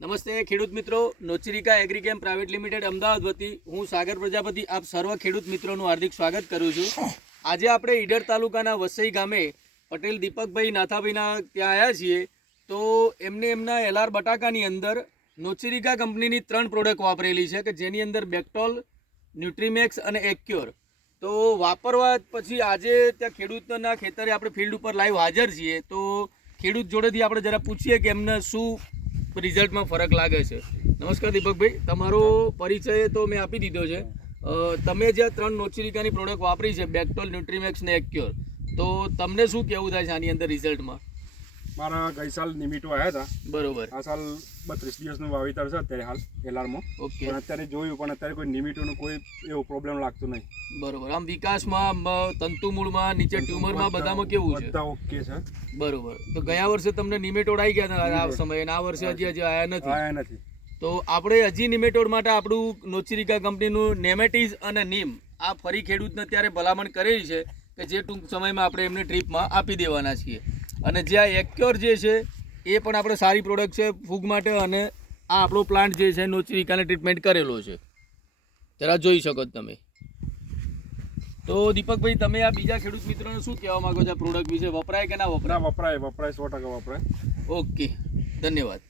નમસ્તે ખેડૂત મિત્રો, નોચરિકા એગ્રીકેમ પ્રાઇવેટ લિમિટેડ અમદાવાદ વતી હું સાગર પ્રજાપતિ આપ સર્વ ખેડૂત મિત્રોનું હાર્દિક સ્વાગત કરું છું। આજે આપણે ઈડર તાલુકાના વસઈ ગામે પટેલ દીપકભાઈ નાથાભાઈના ત્યાં આવ્યા છીએ। તો એમના એલઆર બટાકાની અંદર નોચરિકા કંપનીની 3 પ્રોડક્ટ વાપરેલી છે કે જેની અંદર બેક્ટોલ, ન્યુટ્રીમેક્સ અને એક્યોર। તો વાપરવા પછી આજે ત્યાં ખેડૂતના ખેતરે આપણે ફિલ્ડ ઉપર લાઈવ હાજર છીએ। તો ખેડૂત જોડેથી આપણે જરા પૂછીએ કે એમને શું રિઝલ્ટમાં ફરક લાગે છે। નમસ્કાર દીપકભાઈ, તમારો પરિચય તો મેં આપી દીધો છે। તમે જે 3 નોચરિકાની પ્રોડક્ટ વાપરી છે બેક્ટોલ, ન્યુટ્રીમેક્સ ને એક્યોર, તો તમને શું કહેવું થાય છે આની અંદર રિઝલ્ટમાં? મારા ગઈ સાલ નિમિટો આવ્યા હતા, બરોબર। આ સાલ 32 દિવસનું વાવેતર છે અત્યારે હાલ એલારમાં। ઓકે, પણ અત્યારે જોયું પણ અત્યારે કોઈ નિમિટોનું કોઈ એવો પ્રોબ્લેમ લાગતો નહીં। બરોબર। આમ વિકાસમાં, તંતુમૂળમાં, નીચે ટ્યુમરમાં બધામાં કેવું છે? બધા ઓકે છે, બરોબર। તો ગયા વર્ષે તમને નિમેટોડ આવી ગયા હતા આ સમયે, અને આ વર્ષે હજી આવ્યા નથી। તો આપણે હજી નિમેટોડ માટે આપણું નોચરિકા કંપનીનું નેમેટીઝ અને નીમ આ ફરી ખેડૂતને ત્યારે ભલામણ કરેલી છે કે જે ટૂંક સમયમાં આપણે એમને ટ્રીપમાં આપી દેવાના છીએ। અને જે આ એક્યોર જે છે એ પણ આપણે સારી પ્રોડક્ટ છે ફૂગ માટે, અને આ આપણો પ્લાન્ટ જે છે નોચરિકાને ટ્રીટમેન્ટ કરેલો છે, જરા જોઈ શકો છો તમે। તો દીપકભાઈ, તમે આ બીજા ખેડૂત મિત્રોને શું કહેવા માંગો છો આ પ્રોડક્ટ વિશે? વપરાય કે ના વપરાય? વપરાય 100% વપરાય। ઓકે, ધન્યવાદ।